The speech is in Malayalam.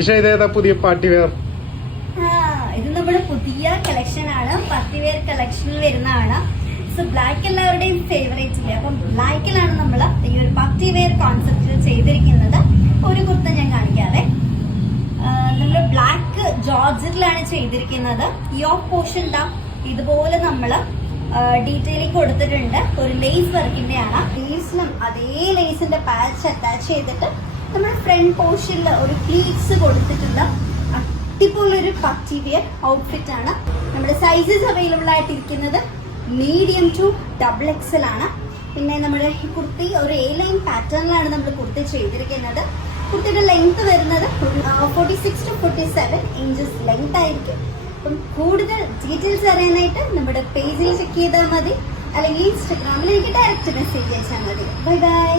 പുതിയ പാർട്ടി വെയർ ഇത് നമ്മുടെ പുതിയ കളക്ഷൻ ആണ്. പാർട്ടി വെയർ കളക്ഷനിൽ വരുന്നതാണ്. സോ ബ്ലാക്ക് എല്ലാവരുടെയും ഫേവറേറ്റ് ഇല്ലേ, അപ്പം ബ്ലാക്കിലാണ് നമ്മൾ ഈ ഒരു പാർട്ടി വെയർ കോൺസെപ്റ്റിൽ ചെയ്തിരിക്കുന്നത്. ഒരു കുർത്ത ഞാൻ കാണിക്കാതെ, നമ്മൾ ബ്ലാക്ക് ജോർജറ്റിലാണ് ചെയ്തിരിക്കുന്നത്. യോക്ക് പോർഷൻ ഇതുപോലെ നമ്മൾ ഡീറ്റെയിലിംഗ് കൊടുത്തിട്ടുണ്ട്. ഒരു ലേസ് വർക്കിന്റെ ആണ്. ലേസിലും അതേ ലേസിന്റെ പാച്ച് അറ്റാച്ച് ചെയ്തിട്ട് നമ്മൾ ഫ്രണ്ട് പോർഷനിൽ ഒരു പ്ലീറ്റ്സ് കൊടുത്തിട്ടുള്ള അടിപൊളിയൊരു പാർട്ടി വെയർ ഔട്ട്ഫിറ്റ് ആണ്. നമ്മുടെ സൈസസ് അവൈലബിൾ ആയിട്ടിരിക്കുന്നത് മീഡിയം ടു XXL ആണ്. പിന്നെ നമ്മുടെ ഈ കുർത്തി ഒരു എ ലൈൻ പാറ്റേണിലാണ് നമ്മൾ കുർത്തി ചെയ്തിരിക്കുന്നത്. കുർത്തിയുടെ ലെങ്ത് വരുന്നത് 46 to 47 ഇഞ്ചസ് ലെങ്ത് ആയിരിക്കും. അപ്പം കൂടുതൽ ഡീറ്റെയിൽസ് അറിയാനായിട്ട് നമ്മുടെ പേജിൽ ചെക്ക് ചെയ്താൽ മതി, അല്ലെങ്കിൽ ഇൻസ്റ്റഗ്രാമിൽ എനിക്ക് ഡയറക്റ്റ് മെസ്സേജ് അയച്ചാൽ മതി. Bye bye.